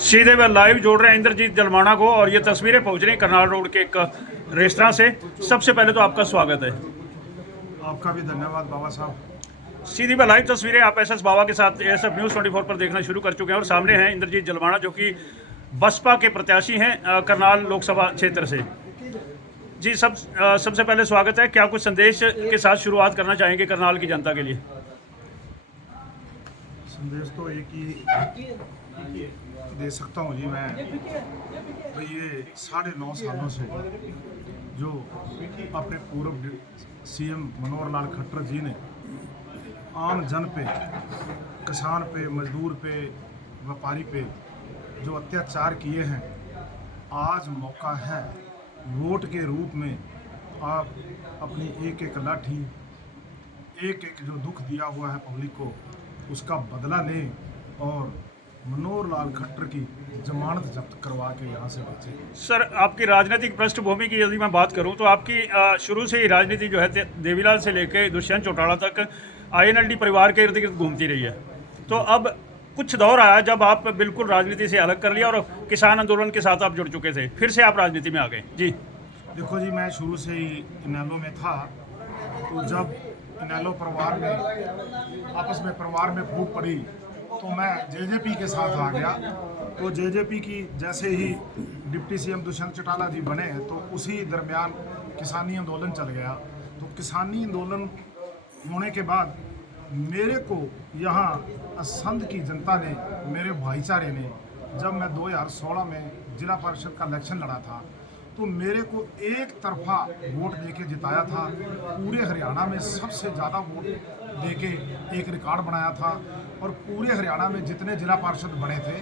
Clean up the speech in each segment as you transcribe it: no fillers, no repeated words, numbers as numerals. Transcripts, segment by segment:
सीधे वे लाइव जोड़ रहे हैं इंद्रजीत जलमाना को और ये तस्वीरें पहुंच रही हैं करनाल रोड के एक रेस्तरां से। सबसे पहले तो आपका स्वागत है। आपका भी धन्यवाद बाबा साहब। सीधी व लाइव तस्वीरें आप एस बाबा के साथ SF न्यूज़ 24 पर देखना शुरू कर चुके हैं और सामने हैं इंद्रजीत जलमाना जो कि बसपा के प्रत्याशी हैं करनाल लोकसभा क्षेत्र से। जी सबसे पहले स्वागत है। क्या कुछ संदेश के साथ शुरुआत करना चाहेंगे करनाल की जनता के लिए? संदेश तो एक ही दे सकता हूँ जी मैं, भाई ये 9.5 सालों से जो अपने पूर्व CM मनोहर लाल खट्टर जी ने आम जन पे, किसान पे, मजदूर पे, व्यापारी पे जो अत्याचार किए हैं, आज मौका है वोट के रूप में आप अपनी एक एक लाठी, एक एक जो दुख दिया हुआ है पब्लिक को, उसका बदला लें और मनोहर लाल खट्टर की जमानत जब्त करवा के यहाँ से बचें। सर आपकी राजनीतिक पृष्ठभूमि की यदि मैं बात करूं तो आपकी शुरू से ही राजनीति जो है देवीलाल से लेकर दुष्यंत चौटाला तक INLD परिवार के इर्द गिर्द घूमती रही है। तो अब कुछ दौर आया जब आप बिल्कुल राजनीति से अलग कर लिया और किसान आंदोलन के साथ आप जुड़ चुके थे, फिर से आप राजनीति में आ गए। जी देखो जी, मैं शुरू से ही इनेलो में था, तो जब इनेलो परिवार में आपस में परिवार में फूट पड़ी तो मैं JJP के साथ आ गया। तो JJP की जैसे ही डिप्टी CM दुष्यंत चौटाला जी बने तो उसी दरमियान किसानी आंदोलन चल गया। तो किसानी आंदोलन होने के बाद मेरे को यहाँ असंध की जनता ने, मेरे भाईचारे ने, जब मैं 2016 में जिला परिषद का इलेक्शन लड़ा था तो मेरे को एक तरफा वोट देके जिताया था। पूरे हरियाणा में सबसे ज़्यादा वोट देके एक रिकॉर्ड बनाया था और पूरे हरियाणा में जितने जिला पार्षद बने थे,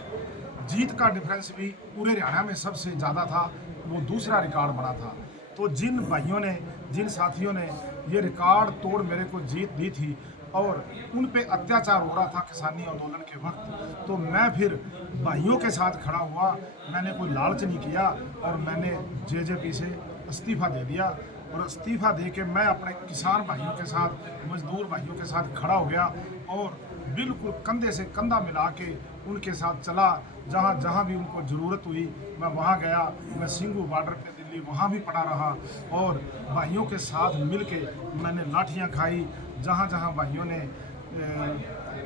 जीत का डिफरेंस भी पूरे हरियाणा में सबसे ज़्यादा था, वो दूसरा रिकॉर्ड बना था। तो जिन भाइयों ने, जिन साथियों ने ये रिकॉर्ड तोड़ मेरे को जीत दी थी और उन पे अत्याचार हो रहा था किसानी आंदोलन के वक्त, तो मैं फिर भाइयों के साथ खड़ा हुआ। मैंने कोई लालच नहीं किया और मैंने JJP से इस्तीफ़ा दे दिया और इस्तीफ़ा दे के मैं अपने किसान भाइयों के साथ, मजदूर भाइयों के साथ खड़ा हो गया और बिल्कुल कंधे से कंधा मिला के उनके साथ चला। जहाँ जहाँ भी उनको ज़रूरत हुई मैं वहाँ गया। मैं सिंगू बॉर्डर पे दिल्ली वहाँ भी पड़ा रहा और भाइयों के साथ मिल के मैंने लाठियाँ खाई। जहाँ जहाँ भाइयों ने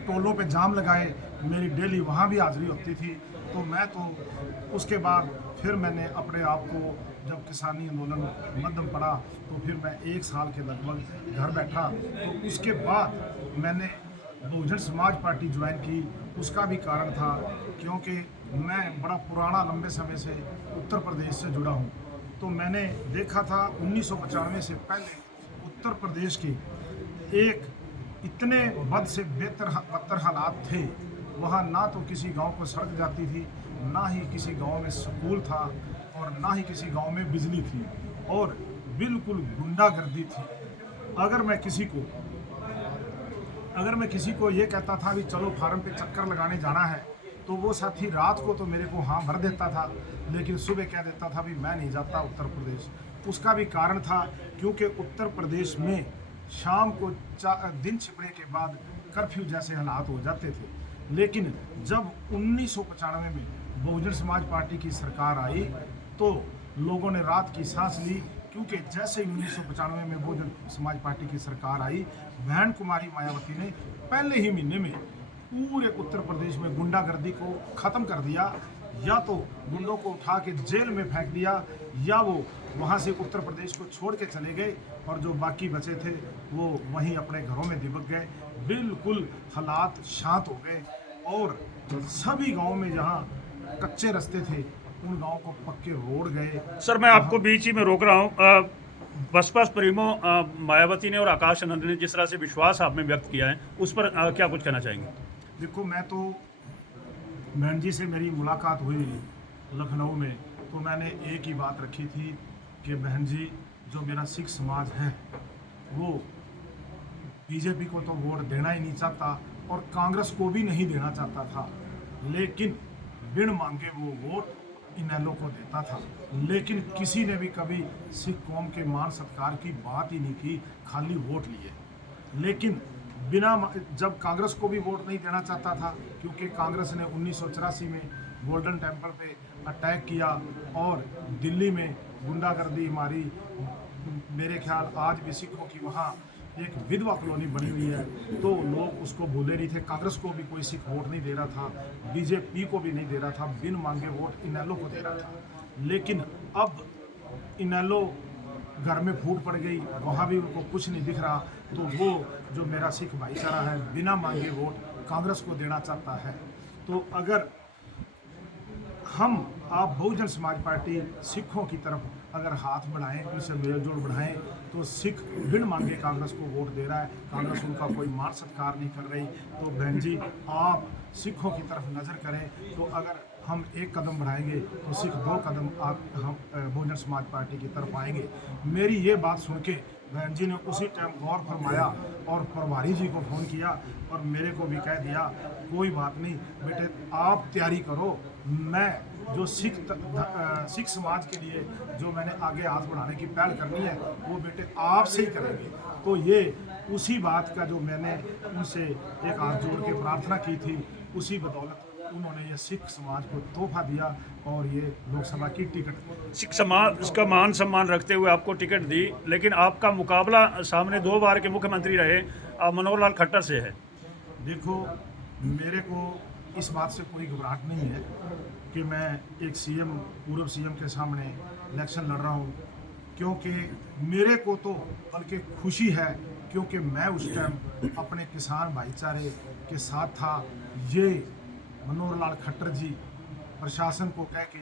टोलों पे जाम लगाए, मेरी डेली वहाँ भी हाजिरी होती थी। तो मैं तो उसके बाद फिर मैंने अपने आप को, जब किसानी आंदोलन मध्यम पड़ा तो फिर मैं 1 साल के लगभग घर बैठा। तो उसके बाद मैंने बहुजन समाज पार्टी ज्वाइन की। उसका भी कारण था क्योंकि मैं बड़ा पुराना लंबे समय से उत्तर प्रदेश से जुड़ा हूँ। तो मैंने देखा था 1995 से पहले उत्तर प्रदेश के एक इतने बद से बदतर हालात थे। वहाँ ना तो किसी गांव को सड़क जाती थी, ना ही किसी गांव में स्कूल था और ना ही किसी गांव में बिजली थी और बिल्कुल गुंडागर्दी थी। अगर मैं किसी को ये कहता था कि चलो फार्म पे चक्कर लगाने जाना है तो वो साथी रात को तो मेरे को हाँ भर देता था, लेकिन सुबह कह देता था भी मैं नहीं जाता उत्तर प्रदेश। उसका भी कारण था क्योंकि उत्तर प्रदेश में शाम को दिन छिपने के बाद कर्फ्यू जैसे हालात हो जाते थे। लेकिन जब 1995 में बहुजन समाज पार्टी की सरकार आई तो लोगों ने रात की सांस ली, क्योंकि जैसे ही 1995 में बहुजन समाज पार्टी की सरकार आई, बहन कुमारी मायावती ने पहले ही महीने में पूरे उत्तर प्रदेश में गुंडागर्दी को ख़त्म कर दिया। या तो गुंडों को उठा के जेल में फेंक दिया या वो वहाँ से उत्तर प्रदेश को छोड़ के चले गए और जो बाकी बचे थे वो वहीं अपने घरों में दिबक गए। बिल्कुल हालात शांत हो गए और सभी गाँव में जहाँ कच्चे रास्ते थे उन गाँव को पक्के रोड गए। सर मैं आपको बीच ही में रोक रहा हूँ। बसपा प्रीमो मायावती ने और आकाश आनंद ने जिस तरह से विश्वास आप में व्यक्त किया है उस पर क्या कुछ कहना चाहेंगे? देखो, मैं तो बहन जी से मेरी मुलाकात हुई लखनऊ में तो मैंने एक ही बात रखी थी कि बहन जी, जो मेरा सिख समाज है वो BJP को तो वोट देना ही नहीं चाहता और कांग्रेस को भी नहीं देना चाहता था, लेकिन बिन मांगे वो वोट इनेलो को देता था। लेकिन किसी ने भी कभी सिख कौम के मान सत्कार की बात ही नहीं की, खाली वोट लिए। लेकिन जब कांग्रेस को भी वोट नहीं देना चाहता था, क्योंकि कांग्रेस ने 1984 में गोल्डन टेम्पल पे अटैक किया और दिल्ली में गुंडागर्दी मारी। मेरे ख्याल आज भी सिखों की वहाँ एक विधवा कॉलोनी बनी हुई है, तो लोग उसको भूले नहीं थे। कांग्रेस को भी कोई सिख वोट नहीं दे रहा था, बीजेपी को भी नहीं दे रहा था, बिन मांगे वोट इनेलो को दे रहा था। लेकिन अब इनेलो घर में फूट पड़ गई, वहाँ भी उनको कुछ नहीं दिख रहा, तो वो जो मेरा सिख भाईचारा है बिना मांगे वोट कांग्रेस को देना चाहता है। तो अगर आप बहुजन समाज पार्टी सिखों की तरफ अगर हाथ बढ़ाएं, उनसे मेलजोल बढ़ाएं, तो सिख बिन मांगे कांग्रेस को वोट दे रहा है। कांग्रेस उनका कोई मान सत्कार नहीं कर रही। तो बहन जी, आप सिखों की तरफ नज़र करें, तो अगर हम एक कदम बढ़ाएंगे तो सिख 2 कदम हम बहुजन समाज पार्टी की तरफ आएंगे। मेरी ये बात सुन के बहन जी ने उसी टाइम गौर फरमाया और प्रभारी जी को फ़ोन किया और मेरे को भी कह दिया, कोई बात नहीं बेटे, आप तैयारी करो, मैं जो सिख समाज के लिए जो मैंने आगे हाथ बढ़ाने की पहल करनी है वो बेटे आपसे ही करेंगे। तो ये उसी बात का जो मैंने उनसे एक हाथ जोड़ के प्रार्थना की थी, उसी बदौलत उन्होंने ये सिख समाज को तोहफा दिया और ये लोकसभा की टिकट सिख समाज का मान सम्मान रखते हुए आपको टिकट दी, लेकिन आपका मुकाबला सामने 2 बार के मुख्यमंत्री रहे मनोहर लाल खट्टर से है। देखो, मेरे को इस बात से कोई घबराहट नहीं है कि मैं एक पूर्व सीएम के सामने इलेक्शन लड़ रहा हूँ, क्योंकि मेरे को तो बल्कि खुशी है, क्योंकि मैं उस टाइम अपने किसान भाईचारे के साथ था। ये मनोहर लाल खट्टर जी प्रशासन को कह के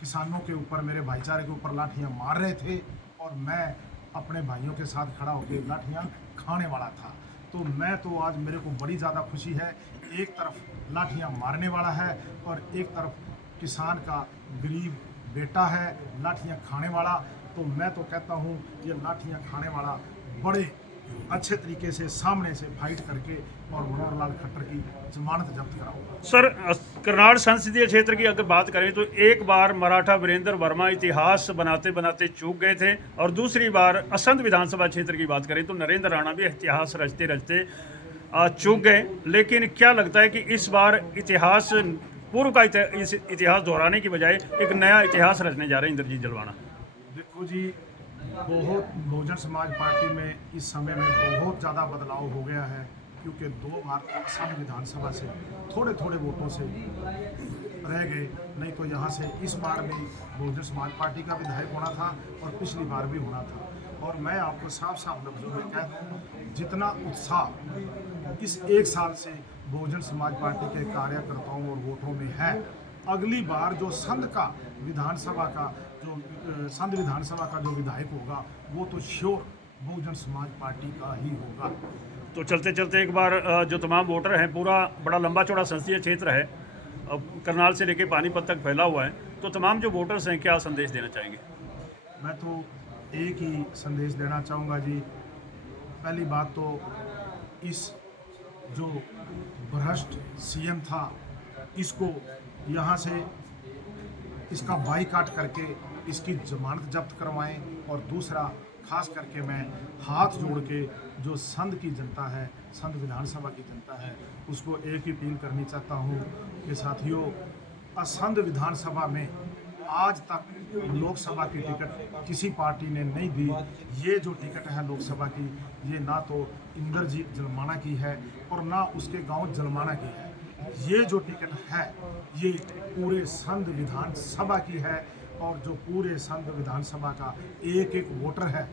किसानों के ऊपर, मेरे भाईचारे के ऊपर लाठियाँ मार रहे थे और मैं अपने भाइयों के साथ खड़ा होकर लाठियाँ खाने वाला था। तो मैं तो आज मेरे को बड़ी ज़्यादा खुशी है, एक तरफ लाठियाँ मारने वाला है और एक तरफ किसान का गरीब बेटा है लाठियाँ खाने वाला। तो मैं तो कहता हूँ ये लाठियाँ खाने वाला बड़े अच्छे तरीके से सामने से फाइट करके और मनोहर लाल खट्टर की जमानत जब्त कराऊंगा। सर, करनाल संसदीय क्षेत्र की अगर बात करें तो एक बार मराठा वीरेंद्र वर्मा इतिहास बनाते बनाते चूक गए थे, और दूसरी बार असंध विधानसभा क्षेत्र की बात करें तो नरेंद्र राणा भी इतिहास रचते रचते चूक गए। लेकिन क्या लगता है कि इस बार इतिहास पूर्व का इतिहास दोहराने की बजाय एक नया इतिहास रचने जा रहे हैं इंद्रजीत जलवाना? देखो जी, बहुजन समाज पार्टी में इस समय में बहुत ज़्यादा बदलाव हो गया है, क्योंकि 2 बार तो असम विधानसभा से थोड़े थोड़े वोटों से रह गए। नहीं तो यहाँ से इस बार भी बहुजन समाज पार्टी का विधायक होना था और पिछली बार भी होना था। और मैं आपको साफ साफ लफ्ज़ों में कह दूँ, जितना उत्साह इस 1 साल से बहुजन समाज पार्टी के कार्यकर्ताओं और वोटरों में है, अगली बार जो संघ विधानसभा का जो विधायक होगा वो तो श्योर बहुजन समाज पार्टी का ही होगा। तो चलते चलते एक बार जो तमाम वोटर हैं, पूरा बड़ा लंबा चौड़ा संसदीय क्षेत्र है, करनाल से लेकर पानीपत तक फैला हुआ है, तो तमाम जो वोटर्स हैं क्या संदेश देना चाहेंगे? मैं तो एक ही संदेश देना चाहूँगा जी। पहली बात तो इस जो भ्रष्ट सीएम था, इसको यहाँ से इसका बाईकाट करके इसकी जमानत जब्त करवाएं। और दूसरा, खास करके मैं हाथ जोड़ के जो संघ की जनता है, संघ विधानसभा की जनता है, उसको एक ही अपील करनी चाहता हूँ कि साथियों, असंध विधानसभा में आज तक लोकसभा की टिकट किसी पार्टी ने नहीं दी। ये जो टिकट है लोकसभा की, ये ना तो इंद्रजीत जलमाना की है और ना उसके गांव जलमाना की है। ये जो टिकट है ये पूरे संघ विधानसभा की है, और जो पूरे संघ विधानसभा का एक एक वोटर है,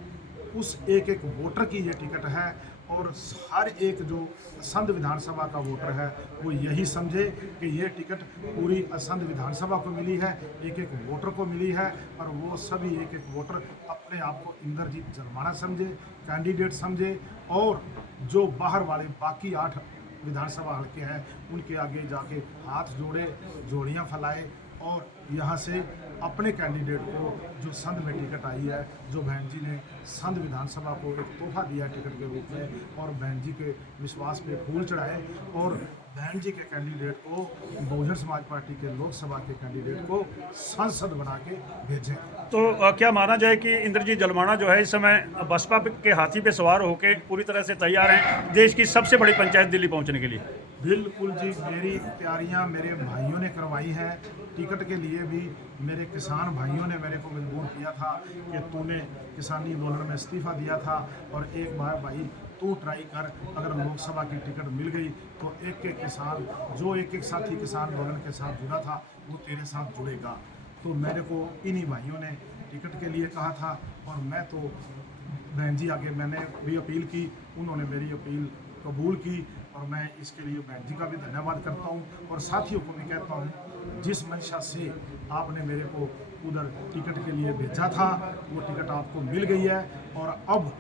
उस एक एक वोटर की ये टिकट है। और हर एक जो संघ विधानसभा का वोटर है वो यही समझे कि ये टिकट पूरी संघ विधानसभा को मिली है, एक एक वोटर को मिली है, और वो सभी एक एक वोटर अपने आप को इंद्रजीत जलमाना समझे, कैंडिडेट समझे, और जो बाहर वाले बाकी 8 विधानसभा हल्के हैं उनके आगे जाके हाथ जोड़े, जोड़ियाँ फैलाए और यहाँ से अपने कैंडिडेट को, जो संघ में टिकट आई है, जो बहन जी ने संघ विधानसभा को एक तोहफा दिया टिकट के रूप में, और बहन जी के विश्वास पे फूल चढ़ाए और बहन जी के कैंडिडेट को, बहुजन समाज पार्टी के लोकसभा के कैंडिडेट को सांसद बना के भेजें। तो क्या माना जाए कि इंद्रजीत जलमाना जो है इस समय बसपा के हाथी पे सवार होकर पूरी तरह से तैयार हैं देश की सबसे बड़ी पंचायत दिल्ली पहुंचने के लिए? बिल्कुल जी, मेरी तैयारियां मेरे भाइयों ने करवाई हैं। टिकट के लिए भी मेरे किसान भाइयों ने मेरे को मजबूर किया था कि तूने किसानी आंदोलन में इस्तीफा दिया था और एक बार भाई तू ट्राई कर, अगर लोकसभा की टिकट मिल गई तो एक एक किसान, जो एक एक साथी किसान आंदोलन के साथ जुड़ा था वो तेरे साथ जुड़ेगा। तो मेरे को इन्हीं भाइयों ने टिकट के लिए कहा था और मैं तो बहन जी आगे मैंने भी अपील की, उन्होंने मेरी अपील कबूल की और मैं इसके लिए बहन जी का भी धन्यवाद करता हूँ और साथियों को भी कहता हूँ जिस मंशा से आपने मेरे को उधर टिकट के लिए भेजा था वो टिकट आपको मिल गई है और अब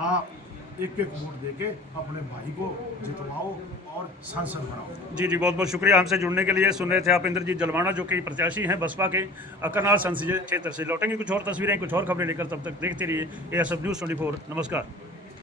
आप एक एक वोट देके अपने भाई को जितवाओ और सांसद बनाओ। जी बहुत बहुत शुक्रिया हमसे जुड़ने के लिए। सुन रहे थे आप इंद्रजीत जलमाना जो कि प्रत्याशी हैं बसपा के करनाल संसदीय क्षेत्र से। लौटेंगे कुछ और तस्वीरें, कुछ और खबरें लेकर, तब तक देखते रहिए ASF News 24। नमस्कार।